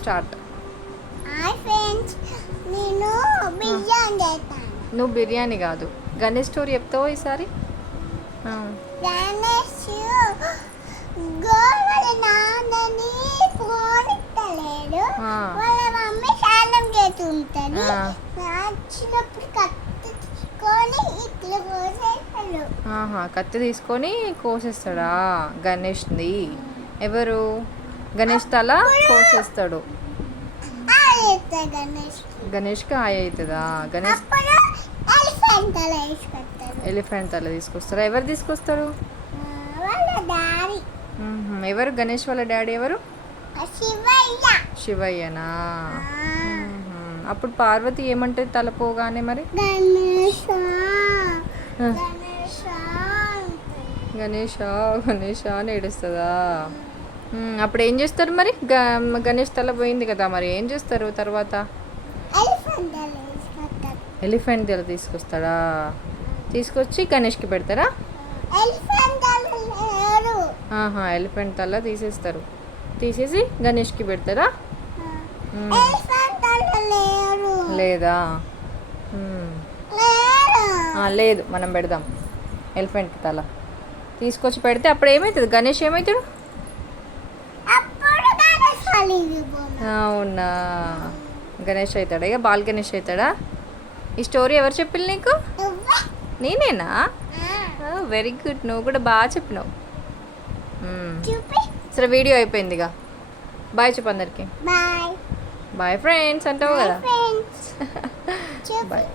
Start. Hi friends నేను బిర్యానీ చేస్తాను. నువ్వు బిర్యానీ కాదు. గణేష్ స్టోరీ చెప్తావో ఈసారి? కత్తి తీసుకొని కోసేస్తాడా? గణేష్ది. ఎవరు? గణేష్ తల కోసేస్తాడు గణేష్కి ఆయ అవుతుందా గణేష్ ఎలిఫెంట్ తల తీసుకొస్తారా ఎవరు తీసుకొస్తారు. ఎవరు గణేష్ వాళ్ళ డాడీ ఎవరు శివయ్య శివయ్యనా. అప్పుడు పార్వతి ఏమంటది తల పోగానే మరి గణేష. గణేష గణేష అని ఏడుస్తుందా. అప్పుడు ఏం చేస్తారు మరి? గ- గణేష్ తల పోయింది కదా మరి ఏం చేస్తారు తర్వాత? ఎలిఫెంట్ దగ్గర తీసుకొస్తాడా? తీసుకొచ్చి గణేష్కి పెడతారా? ఎలిఫెంట్ ఆహా ఎలిఫెంట్ తల తీసేస్తారు. తీసేసి గణేష్కి పెడతారా? లేదా? లేదు మనం పెడదాం. ఎలిఫెంట్ తల. తీసుకొచ్చి పెడితే అప్పుడు ఏమవుతుంది గణేష్ ఏమవుతాడు అవునా. గణేష్ అవుతాడా? ఇక బాల్ గణేష్ అవుతాడా? ఈ స్టోరీ ఎవరు చెప్పిల్లు నీకు? నేనేనా? వెరీ గుడ్ నువ్వు కూడా బాగా చెప్పినావు. సరే వీడియో అయిపోయింది ఇక. బాయ్ చెప్పు అందరికి. బాయ్. ఫ్రెండ్స్ అంటావు కదా. బాయ్.